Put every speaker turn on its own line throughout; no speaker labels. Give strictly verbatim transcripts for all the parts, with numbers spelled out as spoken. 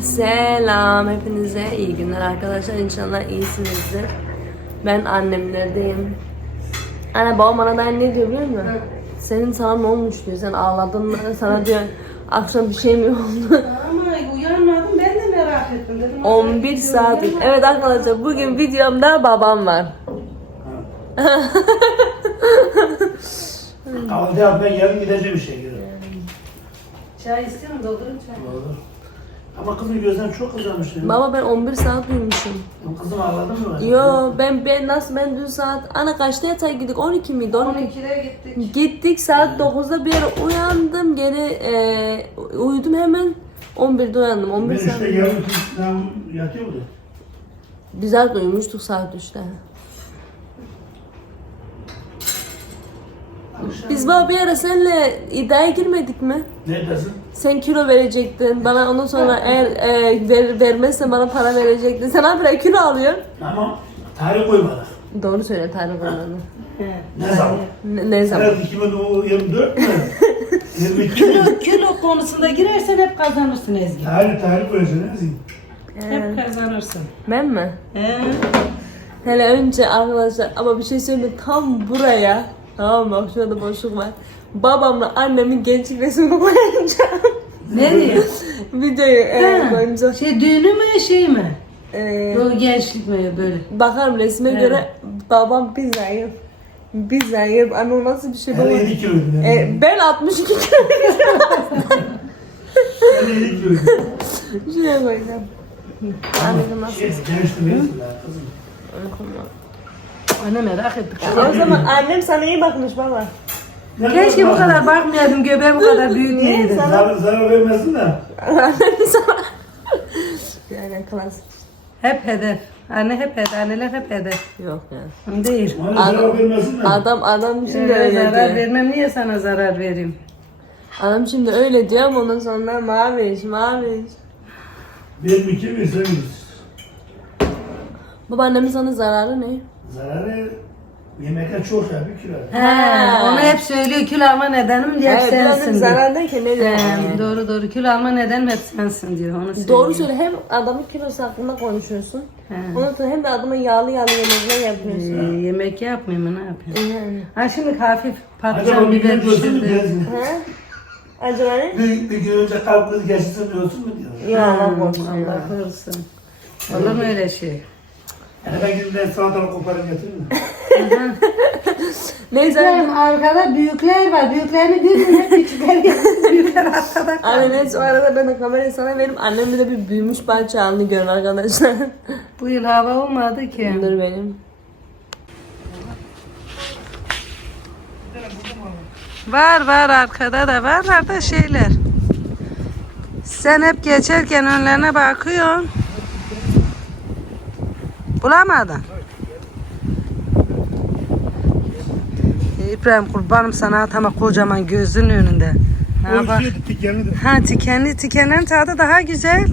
Selam hepinize, iyi günler arkadaşlar, inşallah iyisinizdir. Ben annemlerdeyim. Anne babam bana ben ne diyor biliyor musun? Hı. Senin sana ne olmuş diyor, sen ağladın mı? Sana diyor akşam bir şey mi oldu?
Ama uyanmadım, ben de merak ettim dedim.
on bir saat. Evet arkadaşlar, bugün videomda babam var.
Kahvaltı yapmaya yarın gideceğim işe göre.
Çay istiyorum, doldurun çay.
Olur. Ama kızın gözden çok kızarmış. Yani.
Baba ben on bir saat uyumuşum.
Kızım ağladı mı?
Yo ben ben nasıl ben dün saat ana kaçta yatağa gittik? on iki miydi?
on ikide gittik.
Gittik saat dokuzda bir yere uyandım, geri e, uyudum hemen on birde uyandım. on bir
Ben
saat.
işte yarın kızım yatıyordu.
Güzel uyumuştuk saat üçte. Biz baba bir ara seninle iddiaya girmedik mi?
Neredesin?
Sen kilo verecektin. Bana ondan sonra eğer e, ver, vermezsen bana para verecektin. Sen habire kilo alıyorsun.
Ama tarih koymadık.
Doğru söyle tarih koymadın.
Ne zaman?
Ne, ne zaman?
Herhalde iki bin yirmi dört mü? yirmi iki
Kilo,
mi?
kilo konusunda girersen hep kazanırsın Ezgi.
Tarih tarih koyacaksın Ezgi.
Hep kazanırsın.
Ben mi?
He.
Hele önce arkadaşlar ama bir şey söyleyeyim, tam buraya, tamam mı, bak şurada boşluk var, babamla annemin gençlik resmini koyacağım.
Nereye?
Videoyu e,
Ha,
koyunca
şey düğünü mü şey mi?
e,
Yok gençlik mi böyle?
bakarım resme
Evet.
göre babam bir zayıf. Bir zayıf. Ama nasıl bir şey
Her
baba?
yedi kiloydun.
E, ben altmış iki kilo.
Her yedi kiloydun.
Şuraya koyacağım. Anneciğim nasıl?
Şey, gençtim Ezgi lan kızım.
Anne merak ettik.
O zaman annem sana iyi bakmış baba.
Ne
Keşke bu
bakma.
kadar bakmayaydım, göbeği bu kadar büyük
Niye?
değildi.
Sana-
Zarar, zarar vermesin de.
Annem sana. Yani klas.
Hep hedef. Anne hep hedef, anneler hep hedef.
Yok ya.
Değil.
Bana zarar vermesin de.
Adam adam şimdi
Öyle
öyle
zarar
diyor.
vermem, niye sana zarar vereyim?
Adam şimdi öyle diyor ama ondan sonra maviş maviş.
Benim iki mi sen bilirsin.
Babaannemin sana zararı ne?
Zararı yemekten çok ya bir kilo.
He, onu hep söylüyor, kilo alma nedenim diye hep
Evet, babaannem
sensin diyor.
zarar derken ne diyor?
He, doğru doğru, kilo alma nedenim hep sensin diyor, onu söylüyor.
Doğru söyle, hem adamın kilosu hakkında konuşuyorsun.
He.
Ondan sonra hem de adamın yağlı yağlı yemekler
Ee,
yapıyorsun.
yemek yapmayayım mı, ne yapayım?
Yani.
Ha şimdi hafif
Acaba
patlıcan
bir gün
biber
diyorsun mu
pişirdim.
diyorsun?
He? Acaba ne?
Bir, bir gün önce kalp krizi geçirsin diyorsun mu diyorsun?
Ya Allah korusun.
Allah korusun. Olur mu öyle şey?
Yani ben gidip ben salatalık koparıp getireyim mi?
Neyse.
Benim arkada büyükler var. Büyüklerini bir gün hep küçükler getirdim. Büyükler arkada.
Anne neyse, o arada ben de kamerayı sana vereyim. Annem bir de bir büyümüş parça halini görün arkadaşlar.
Bu yıl hava olmadı ki.
Dur benim.
Var var, arkada da varlar da şeyler. Sen hep geçerken önlerine bakıyorsun. Bulamadın. İbrahim kurbanım sana at ama kocaman gözünün önünde. Ha, bak.
Dikenli de.
Ha, tikenli tikenlerin tadı daha güzel.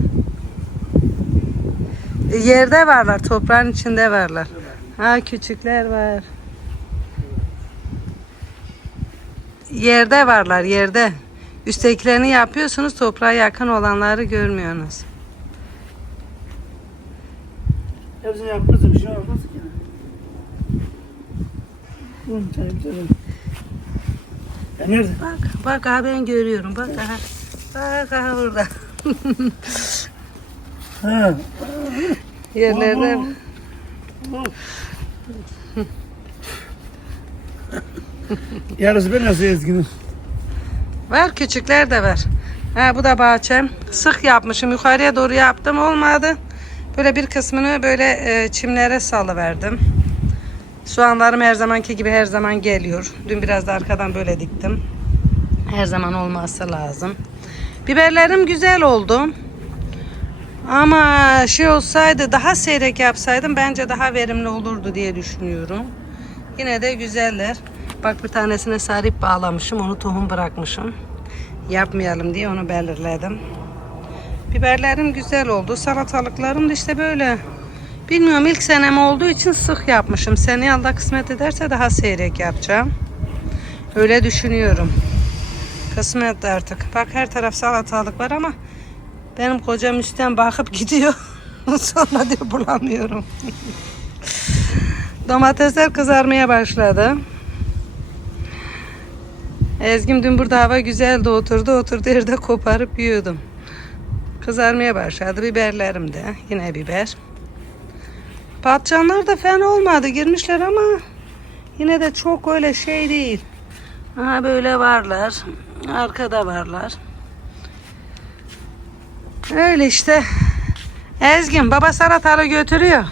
E, Yerde varlar, toprağın içinde varlar. Ha, küçükler var. Yerde varlar, yerde. Üsttekilerini yapıyorsunuz, toprağa yakın olanları görmüyorsunuz.
Hepsini yapmışsın, bir şey olmaz ki. Hı, çay güzel. Ya nerede?
Bak, bak aha ben görüyorum, bak aha. Bak aha burada.
Ha.
Yerlerde.
Yarısı ben nasıl Ezgi'nin?
Var, küçükler de var. Ha, bu da bahçem. Sık yapmışım. Yukarıya doğru yaptım, olmadı. Böyle bir kısmını böyle e, çimlere salıverdim. Soğanlarım her zamanki gibi her zaman geliyor. Dün biraz da arkadan böyle diktim. Her zaman olması lazım. Biberlerim güzel oldu. Ama şey olsaydı, daha seyrek yapsaydım bence daha verimli olurdu diye düşünüyorum. Yine de güzeller. Bak, bir tanesine sarıp bağlamışım. Onu tohum bırakmışım. Yapmayalım diye onu belirledim. Biberlerim güzel oldu. Salatalıklarım da işte böyle. Bilmiyorum, ilk senem olduğu için sık yapmışım. Seneye Allah kısmet ederse daha seyrek yapacağım. Öyle düşünüyorum. Kısmet artık. Bak, her taraf salatalık var ama Benim kocam üstten bakıp gidiyor. Sonra diyor bulamıyorum. Domatesler kızarmaya başladı. Ezgim dün burada hava güzeldi, oturdu oturdu yerde koparıp yiyordum. Kızarmaya başladı. Biberlerim de. Yine biber. Patlıcanlar da fena olmadı. Girmişler ama yine de çok öyle şey değil. Aha böyle varlar. Arkada varlar. Öyle işte. Ezgin baba salatalı götürüyor.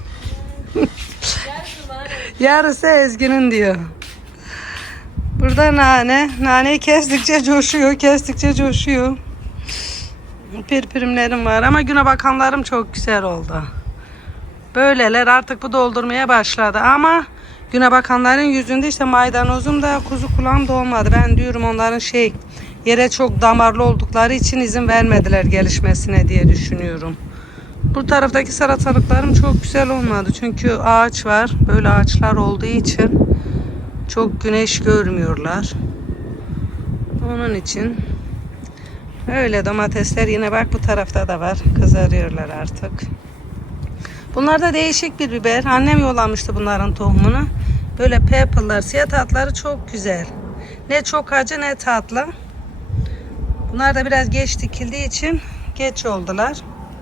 Yarısı Ezgin'in diyor. Burada nane. Naneyi kestikçe coşuyor. Kestikçe coşuyor. Pirpirimlerim var ama güne bakanlarım çok güzel oldu. Böyleler artık bu doldurmaya başladı ama güne bakanların yüzünde işte maydanozum da kuzu kulağım da olmadı. Ben diyorum onların şey yere çok damarlı oldukları için izin vermediler gelişmesine diye düşünüyorum. Bu taraftaki salatalıklarım çok güzel olmadı. Çünkü ağaç var. Böyle ağaçlar olduğu için çok güneş görmüyorlar. Onun için öyle domatesler yine bak bu tarafta da var. Kızarıyorlar artık. Bunlar da değişik bir biber. Annem yollamıştı bunların tohumunu. Böyle purple'lar, siyah tatları çok güzel. Ne çok acı ne tatlı. Bunlar da biraz geç dikildiği için geç oldular.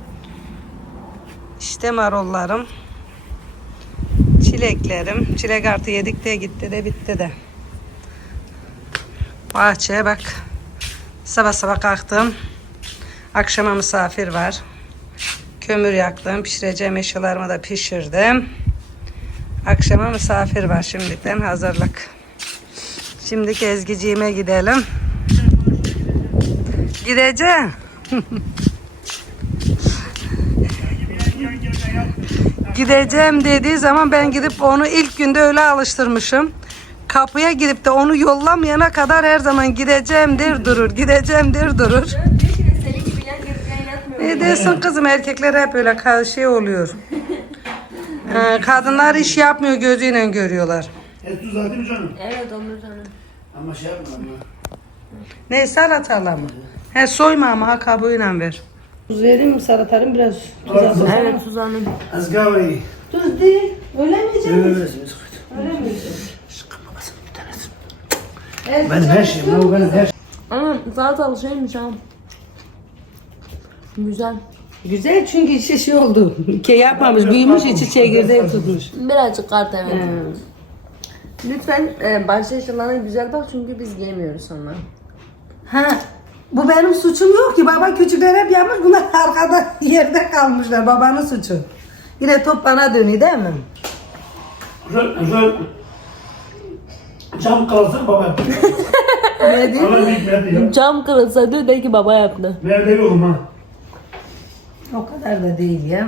İşte marullarım. Çileklerim. Çilek artı yedik de gitti de bitti de. Bahçeye bak. Sabah sabah kalktım. Akşama misafir var. Kömür yaktım. Pişireceğim eşyalarımı da pişirdim. Akşama misafir var, şimdiden hazırlık. Şimdi Ezgiciğime gidelim. Gideceğim. Gideceğim dediği zaman ben gidip onu ilk günde öyle alıştırmışım. Kapıya gidip de onu yollamayana kadar her zaman gideceğim der durur. Gideceğim der durur. Ne diyorsun kızım, erkekler hep öyle şey oluyor. Ee, kadınlar iş yapmıyor, gözüyle görüyorlar.
Et tuz değil mi canım?
Evet olur canım.
Ama şey yapma ama.
Ne salatalı mı? He soyma ama ha kabuğuyla ver. Tuz vereyim mi salatanın biraz tuz az olsa?
Evet Suzan'ım.
Az gavri.
Tuz değil. Öyle mi yiyeceğim?
Öyle öyle.
Öyle mi yiyeceğim?
Sıkın babasının bir tanesi.
Evet,
Benim her şeyim. Bu benim her şeyim.
Ama salatalı şeymiş ha. Güzel.
Güzel çünkü içi şey oldu. Ke yapmamış, büyümüş, içi çekirdeği tutmuş.
Birazcık kart evet. Lütfen e, bahçe eşyalarına güzel bak çünkü biz yemiyoruz sonra.
Ha, bu benim suçum yok ki. Baba küçükler hep yapmış. Bunlar arkada yerde kalmışlar. Babanın suçu. Yine top bana dönüyor değil mi?
Güzel, güzel. Cam kalsın baba.
Ne diyeyim?
Ama büyük nerede ya?
Cam kırılsa diyor de ki baba yaptı.
Nerede yokum ha?
O kadar da değil ya.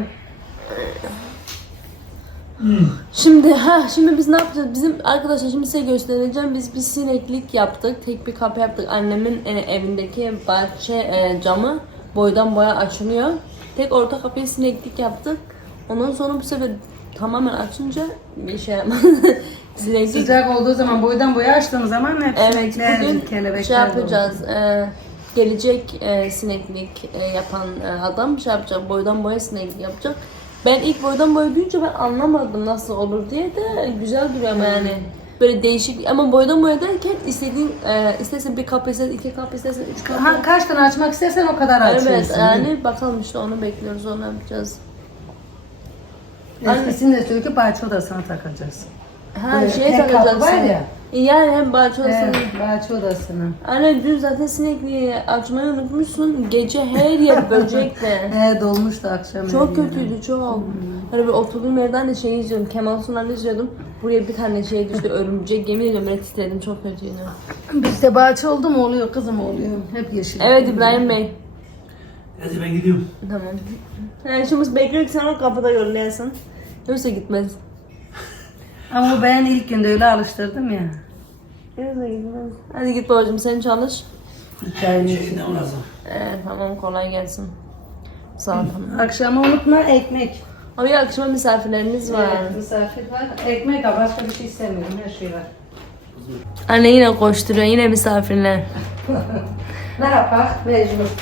Şimdi ha şimdi biz ne yapacağız? Bizim arkadaşlar şimdi size göstereceğim. Biz bir sineklik yaptık. Tek bir kapı yaptık. Annemin e, evindeki bahçe e, camı boydan boya açılıyor. Tek orta kapıya sineklik yaptık. Ondan sonra bu sefer tamamen açınca bir şey yapmadı. Sineklik.
Sıcak olduğu zaman boydan boya açtığım zaman hep
Evet
sinekler,
bugün
kelebekler
şey
de
yapacağız. E, gelecek e, sineklik e, yapan e, adam şey yapacak. Boydan boya sineklik yapacak. Ben ilk boydan boya duyunca ben anlamadım nasıl olur diye de güzel duruyor ama yani. Böyle değişik ama boydan boya derken istediğin e, istersen bir kapı istersen iki kapı istersen üç kapı.
Ha, kaç tane açmak istersen o kadar açıyorsun.
Evet yani bakalım işte onu bekliyoruz onu yapacağız.
Eskisini de söyle ki bahçe odasına takacağız.
Ha
Böyle
şeye
tek kapı var
takacaksın.
ya.
Yani hem bahçe odasını.
Evet, bahçe odasına.
Anne dün zaten sinekliği açmayı unutmuşsun. Gece her yer böcekle.
He dolmuştu akşam.
Çok
her yeri.
kötüydü çok. Hani bir oturduğum yerden de şey izliyordum. Kemal Sunal'ı izliyordum. Buraya bir tane şey düştü örümcek. Yemin ediyorum ben titredim çok kötüydü.
Bizde bahçe oldu mu oluyor kızım oluyor. Hep yeşil.
Evet İbrahim Bey.
Hadi ben gidiyorum.
Tamam. Yani şimdi biz bekliyoruz ki sen o kapıda yollayasın. Yoksa gitmez.
Ama ben ilk günde öyle alıştırdım ya.
Yoksa gitmez. Hadi git babacığım sen çalış.
Çayını
Şeyden lazım.
Evet tamam kolay gelsin. Sağ ol tamam.
Akşama unutma ekmek.
Ama ya akşama misafirlerimiz var.
Evet, misafir var. Ekmek al başka bir şey istemiyorum. Her şey var.
Anne yine koşturuyor yine misafirler.
Ne yapak? Mecbur.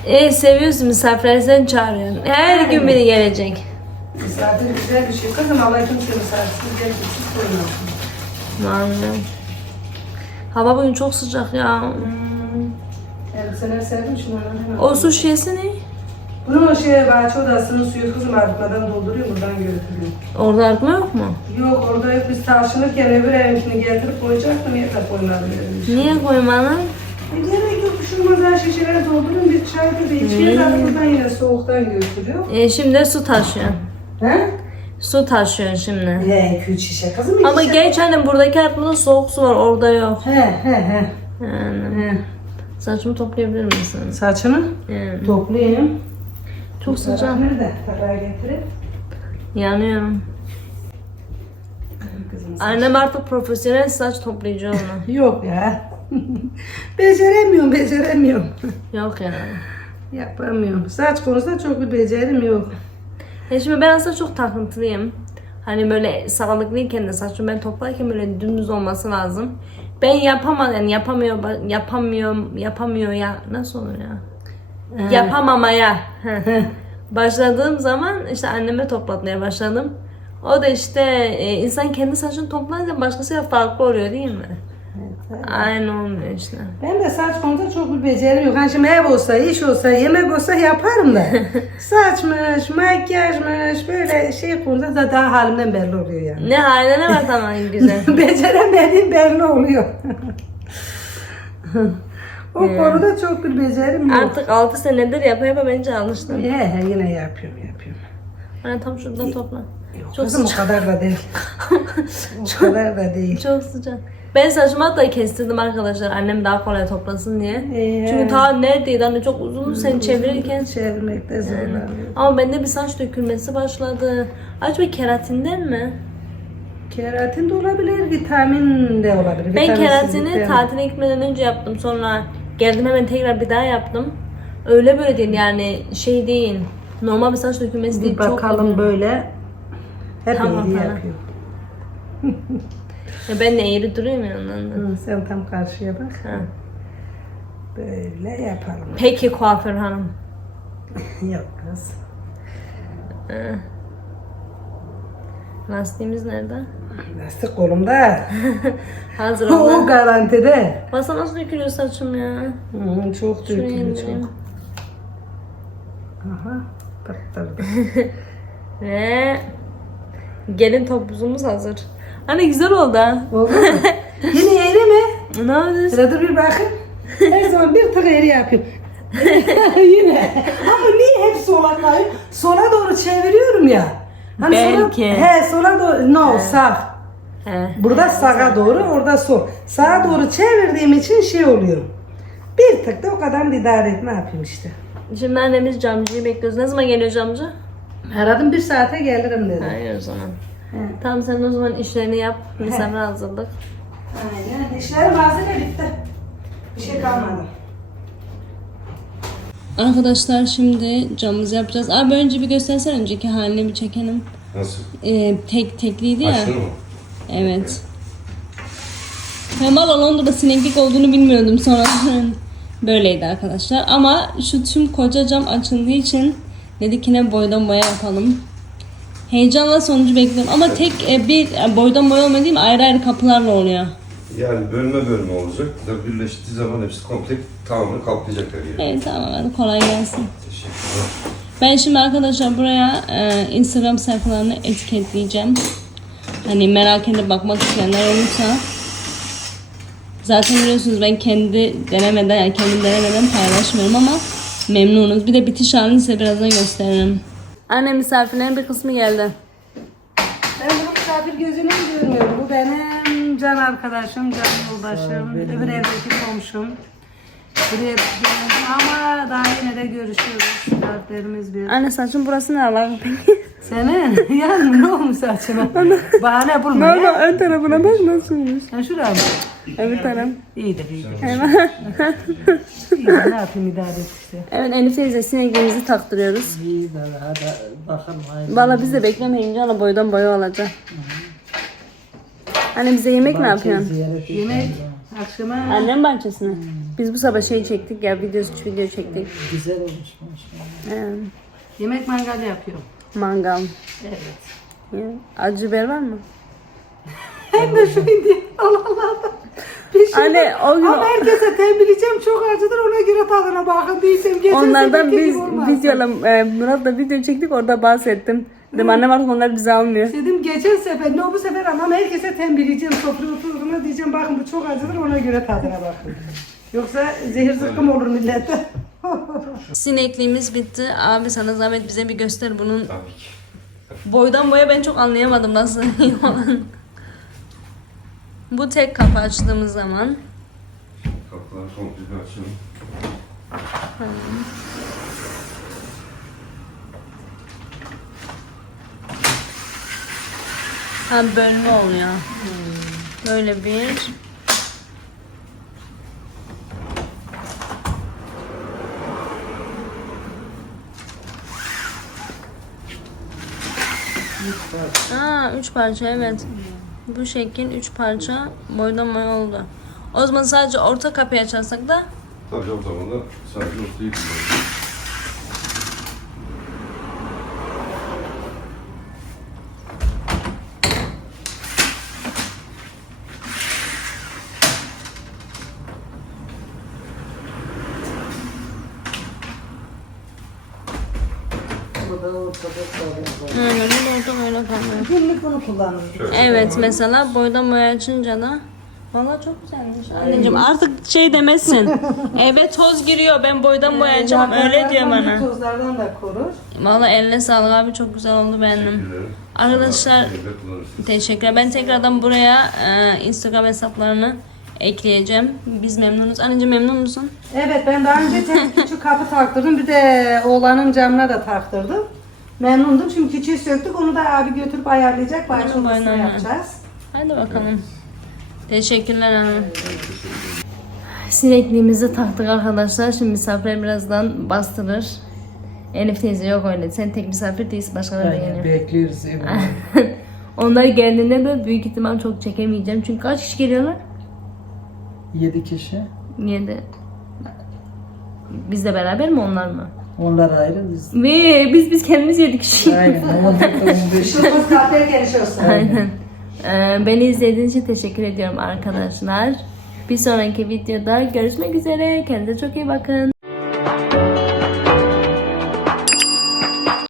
E seviyorsun, misafirleri sen çağırıyorsun. Her gün biri gelecek.
Misafir güzel bir şey. Kızım Allah kimse misafirsiz gelip siz koymasın.
Vallahi. Hava bugün çok sıcak ya.
Hmm. Elbiseler sevdim şunu hemen.
O su şişesi ne?
Bunun o şey bahçe odasının suyu kızım arıtmadan dolduruyor buradan götürüyor.
Orada artma yok mu?
Yok orada yok biz taşınırken öbür evimkini getirip koyacaktım ya da koymadım dedim.
Niye koymadın?
E gerek yok şurmadan şişeler doldurun bir çay gibi içkiye zaten buradan yine soğuktan götürüyor.
E şimdi su taşıyor.
He?
Su taşıyor şimdi.
He iki üç şişe kızım.
Ama
şişe.
geç hani buradaki artmada soğuk su var, orada yok.
He he he.
Yani.
he.
Saçımı toplayabilir misin?
Saçını
Yani.
toplayayım.
Çok sıcak.
Nerede? Tabağa getirip.
Yanıyorum.
Kızım
Annem artık profesyonel saç toplayıcı oldu.
yok ya. beceremiyorum, beceremiyorum.
Yok yani.
Yapamıyorum. Saç konusunda çok bir becerim yok.
Ya şimdi ben aslında çok takıntılıyım. Hani böyle sağlıklıyken de saçımı ben toplarken böyle dümdüz olması lazım. Ben yapamam yani yapamıyor, yapamıyorum, yapamıyor ya. Nasıl olur ya? Yapamamaya başladığım zaman işte anneme toplatmaya başladım. O da işte e, insan kendi saçını toplayınca başkasıyla farklı oluyor değil mi? Aynı olmuyor işte.
Ben de saç konusunda çok bir becerim yok. Hani şimdi ev olsa, iş olsa, yemek olsa yaparım da. Saçmış, makyajmış, böyle şey konusunda da daha halimden belli oluyor yani.
Ne haline ne var tamam güzel.
Beceremediğim belli oluyor. o konuda çok bir becerim yok.
Artık altı senedir yapa yapa bence alıştım.
He he yine yapıyorum, yapıyorum.
Hani tam şuradan topla.
Yok
Çok
kızım
sıcak.
o kadar da değil. o kadar da değil.
Çok sıcak. Ben saçımı hatta kestirdim arkadaşlar. Annem daha kolay toplasın diye.
Ee,
Çünkü ta neredeydi hani çok uzun sen çevirirken.
Çevirmekte zorlanıyorum.
Ama bende bir saç dökülmesi başladı. Acaba keratinden mi?
Keratin de olabilir, vitamin de olabilir.
Ben keratini
Vitaminsizlikten.
tatile gitmeden önce yaptım. Sonra geldim hemen tekrar bir daha yaptım. Öyle böyle değil yani şey değil. Normal bir saç dökülmesi değil.
Bir bakalım
çok
böyle. Hep
Tamam,
iyi
tamam.
yapıyor.
Ya ben de eğri duruyorum ya ondan da.
Hı, sen tam karşıya bak.
Ha.
Böyle yapalım.
Peki kuaför hanım.
Yok kız.
Ha. Lastiğimiz nerede?
Lastik kolumda.
Hazır
o
olan.
garantide.
Basa nasıl dökülüyor saçım ya?
Hı, çok
Şuraya
dökülüyor
indireyim.
çok. Aha. Taktırdı.
Ve gelin topuzumuz hazır. Anne güzel oldu ha.
Oldu mu? Yine eğri mi?
Ne yapıyorsun?
Sırada bir bakın. Her zaman bir tık eğri yapıyorum. Yine. Ama niye hep sola kayıyor? Sola doğru çeviriyorum ya. Hani
Belki.
Sola, he sola doğru. No sağ.
He.
Burada sağa doğru, orada sol. Sağa doğru çevirdiğim için şey oluyor. Bir tık da o kadar idare et. Ne yapayım işte.
Şimdi annemiz camcıyı bekliyoruz. Ne zaman geliyor camcı?
Aradım bir saate gelirim dedi.
Hayır o zaman.
He.
Tamam sen o zaman işlerini yap. Misafir hazırlık.
Aynen. İşlerim malzeme bitti. Bir şey kalmadı.
Arkadaşlar şimdi camımızı yapacağız. Abi önce bir göstersene önceki halini bir çekelim.
Nasıl?
Ee, tek tekliydi ya.
Aşırı mı?
Evet. Ben valla Londra'da sineklik olduğunu bilmiyordum sonra. Böyleydi arkadaşlar. Ama şu tüm koca cam açıldığı için dedik yine boydan boya yapalım. Heyecanla sonucu bekliyorum. Ama tek e, bir e, boydan boya olmuyor değil mi? Ayrı ayrı kapılarla oluyor.
Yani bölme bölme olacak. Da birleştiği zaman hepsi komple tamamını kaplayacak her yeri.
Evet tamam hadi kolay gelsin.
Teşekkürler.
Ben şimdi arkadaşlar buraya e, Instagram sayfalarını etiketleyeceğim. Hani merak edip bakmak isteyenler olursa. Zaten biliyorsunuz ben kendi denemeden yani kendim denemeden paylaşmıyorum ama memnunuz. Bir de bitiş halini size birazdan gösteririm. Anne misafirlerin bir kısmı geldi.
Ben bunu misafir gözüyle görmüyorum. Bu benim can arkadaşım, can yoldaşım, öbür evdeki komşum. Buraya geldim ama daha yine de görüşüyoruz. Saatlerimiz bir.
Anne saçın burası ne alaka?
Senin yani ne olmuş saçına? Bahane bulma ya.
ön tarafına bak nasılmış.
Sen şuraya mı?
Evet taraf.
İyidir iyidir. İyidir ne yapayım idare et işte.
Evet Elif teyze sinekliğimizi taktırıyoruz.
İyi de hadi bakalım. Hayır.
Valla biz de beklemeyince ana boydan boya olacak. Anne bize yemek ne yapıyorsun?
Yemek Akşama
Annem bahçesine. Biz bu sabah şey çektik ya, video, video çektik.
Güzel olmuş maşallah.
Ee,
yemek mangal yapıyorum.
mangal.
Evet.
Ya, acı biber var mı?
Hem de şimdi Allah Allah. Bir şey
Anne o gün
ama herkese tembileceğim çok acıdır ona göre tadına bakın diyeceğim. Geçen
onlardan
seferki
biz
gibi olmaz.
videola e, Murat'la video çektik, orada bahsettim. Dedim annem artık onlar bizi almıyor.
Dedim geçen sefer, ne bu sefer anam herkese tembileceğim. Sofraya oturduğuna diyeceğim bakın bu çok acıdır ona göre tadına bakın. Yoksa zehir zıkkım olur millete.
Sinekliğimiz bitti. Abi sana zahmet bize bir göster bunun.
Tabii ki.
Boydan boya ben çok anlayamadım nasıl iyi olan. Bu tek kapı açtığımız zaman.
Kapıları komple bir açalım.
Ha bölme oluyor. Böyle bir. Aa üç parça evet. Bu şekil üç parça boydan boya oldu. O zaman sadece orta kapıyı açarsak da
Tabii o zaman da sadece ortayı kullanıyoruz.
Bu da ortada kalıyor.
öyle bir orta böyle kalıyor.
Günlük bunu kullanırız.
Evet mesela boydan boya açınca da valla çok güzelmiş anneciğim, artık şey demesin. Eve toz giriyor ben boydan boya açamam öyle diyor bana.
Tozlardan da korur.
Valla eline sağlık abi, çok güzel oldu beğendim.
Teşekkürler.
Arkadaşlar
Evde kullanırsınız.
teşekkürler. Ben tekrardan buraya e, Instagram hesaplarını ekleyeceğim. Biz memnunuz. Anneciğim memnun musun?
Evet ben daha önce tek küçük kapı taktırdım. Bir de oğlanın camına da taktırdım. Memnundum çünkü küçüğü söktük. Onu da abi götürüp ayarlayacak. Bahçe
Aynen,
odasına
aynen.
yapacağız.
Hadi bakalım. Teşekkürler hanım. Sinekliğimizi taktık arkadaşlar. Şimdi misafir birazdan bastırır. Elif teyze yok öyle. Sen tek misafir değilsin, başkaları da
Aynen,
geliyor.
bekliyoruz Ebu.
Onlar geldiğinde de büyük ihtimal çok çekemeyeceğim. Çünkü kaç kişi geliyorlar?
Yedi kişi.
Yedi. Bizle beraber mi onlar mı?
Onlar ayrı biz.
Ve biz biz kendimiz yedi kişi.
Aynen. on beş.
Şurası kahveye geniş olsun.
Aynen. Ee, beni izlediğiniz için teşekkür ediyorum arkadaşlar. Bir sonraki videoda görüşmek üzere. Kendinize çok iyi bakın.